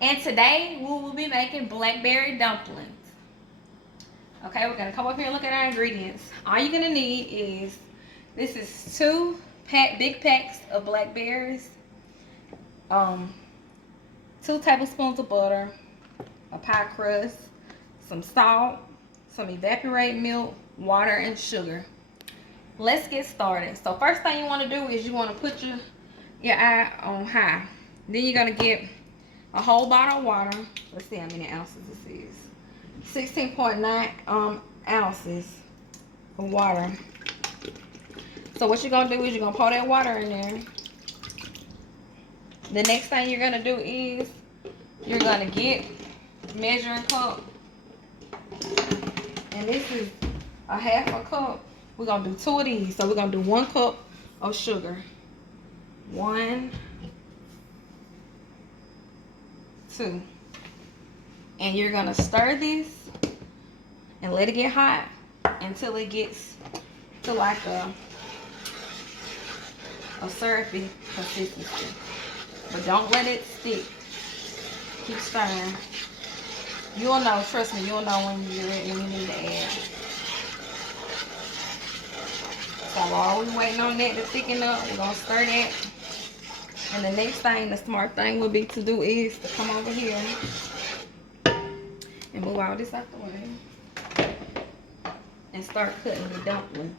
And today we will be making blackberry dumplings. Okay, we're gonna come up here and look at our ingredients. All you're gonna need is, this is big packs of blackberries, um, 2 tablespoons of butter, a pie crust, some salt, some evaporated milk, water, and sugar. Let's get started. So first thing you want to do is you want to put your eye on high. Then you're gonna get a whole bottle of water. Let's see how many ounces this is. 16.9 ounces of water. So what you're gonna do is you're gonna pour that water in there. The next thing you're gonna do is you're gonna get a measuring cup, and this is a half a cup. We're gonna do 2 of these. So we're gonna do 1 cup of sugar. 1, 2. And you're gonna stir this and let it get hot until it gets to like a syrupy consistency. But don't let it stick. Keep stirring. You'll know, trust me, you'll know when you're ready, when you need to add. So while we're waiting on that to thicken up, we're gonna stir that. And the next thing, the smart thing would be to do is to come over here and move all this out the way and start cutting the dumplings.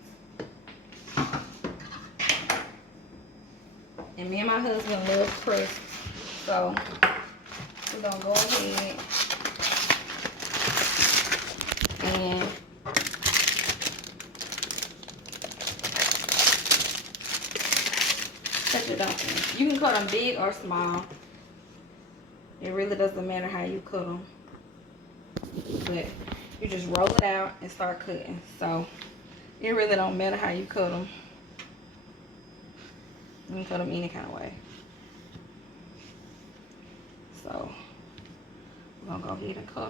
And me and my husband love crust, so we're gonna go ahead and cut the dumplings. You can cut them big or small. It really doesn't matter how you cut them, but you just roll it out and start cutting. So it really don't matter how you cut them. You can cut them any kind of way. So we're gonna go ahead and cut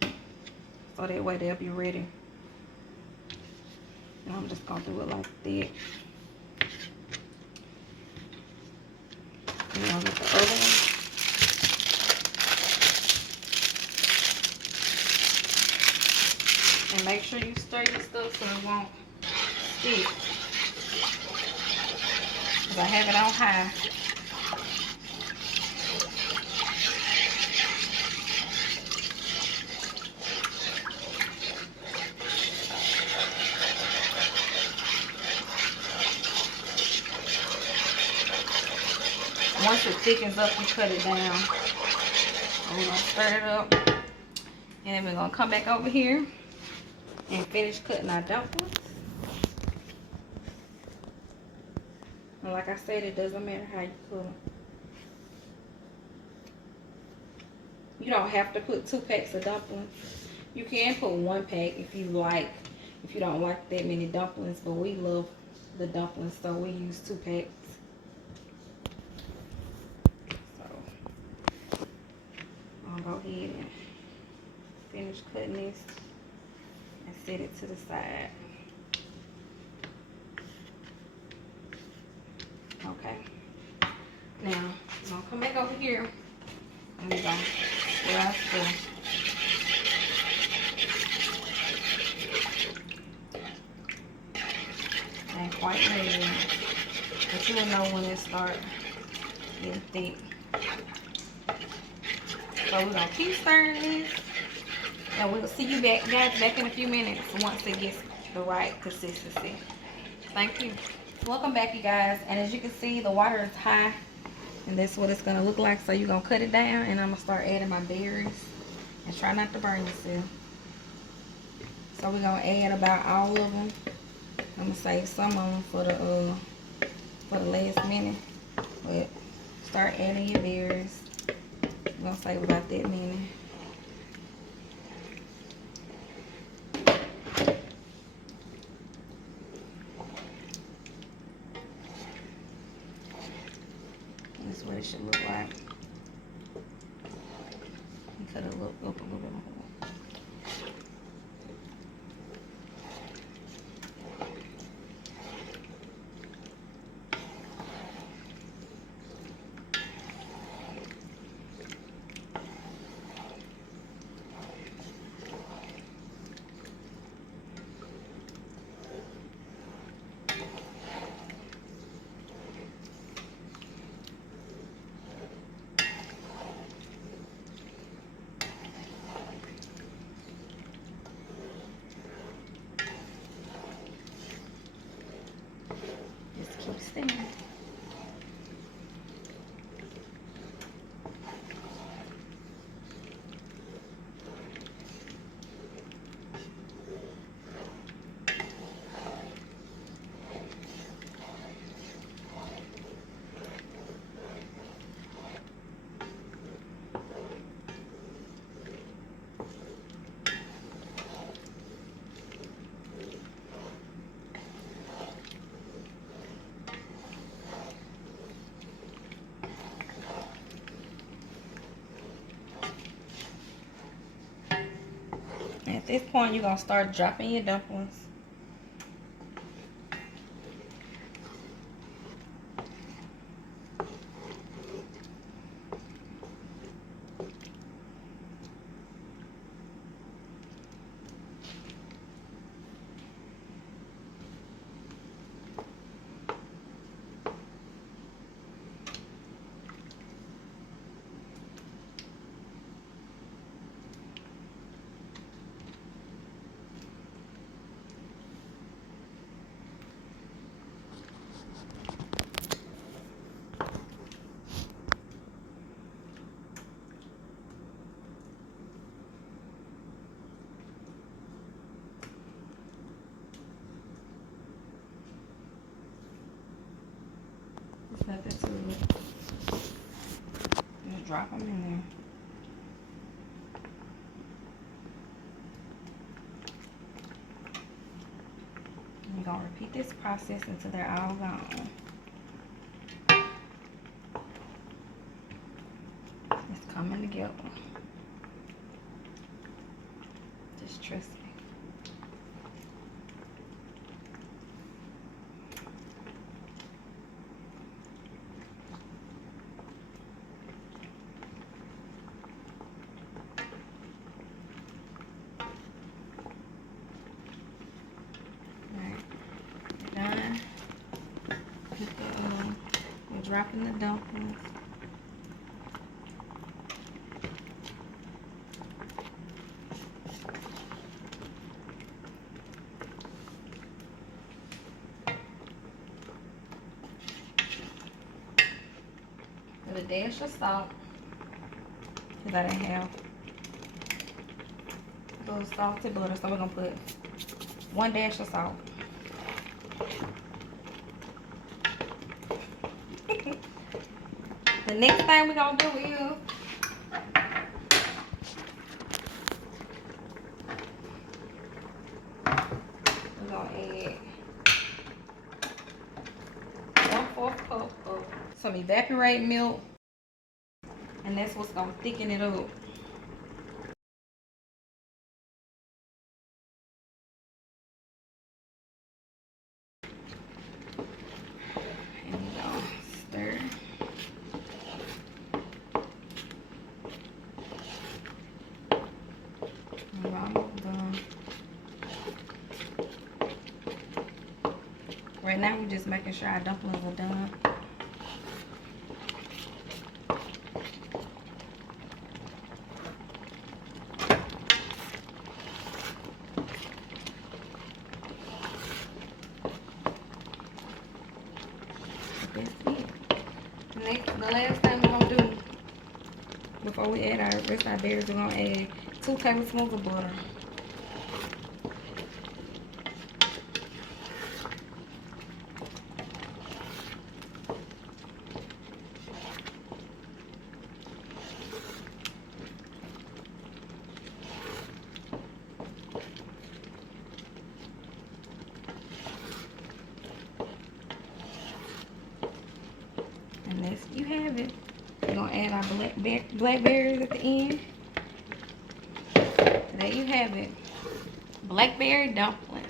them, so that way they'll be ready. And I'm just gonna do it like that. And I'll get the other one. And make sure you stir your stuff so it won't stick. Because I have it on high. Once it thickens up, you cut it down. And we're gonna stir it up. And then we're gonna come back over here and finish cutting our dumplings. And like I said, it doesn't matter how you cut them. You don't have to put 2 packs of dumplings. You can put 1 pack if you like, if you don't like that many dumplings, but we love the dumplings, so we use 2 packs. So I'll go ahead and finish cutting this and set it to the side. Okay. Now I'm gonna come back over here and we're gonna stir our stuff. Ain't quite ready yet, but you'll know when it starts getting thick. So we're gonna keep stirring this, and we'll see you guys back in a few minutes once it gets the right consistency. Thank you. Welcome back, you guys. And as you can see, the water is high, and that's what it's gonna look like. So you're gonna cut it down, and I'm gonna start adding my berries, and try not to burn yourself. So we're gonna add about all of them. I'm gonna save some of them for the last minute, but start adding your berries. I'm gonna save about that many. That's what it should look like. Cut it up a little bit more. At this point, you're going to start dropping your dumplings. There's nothing to it. Just drop them in there. And you're going to repeat this process until they're all gone. It's coming together. Just trust me. Done. We're dropping the dumplings. With a dash of salt, because I didn't have those salted butter, so we're gonna put 1 dash of salt. The next thing we're gonna do is we're gonna add 1/4 cup of some evaporated milk, and that's what's gonna thicken it up. And we're gonna stir. We're almost done. Right now we're just making sure our dumplings are done. That's it. The last thing we're gonna do before we add our rest of our berries, we're gonna add 2 tablespoons of butter. And that's, you have it. We're gonna add our blackberries at the end. There you have it. Blackberry dumplings.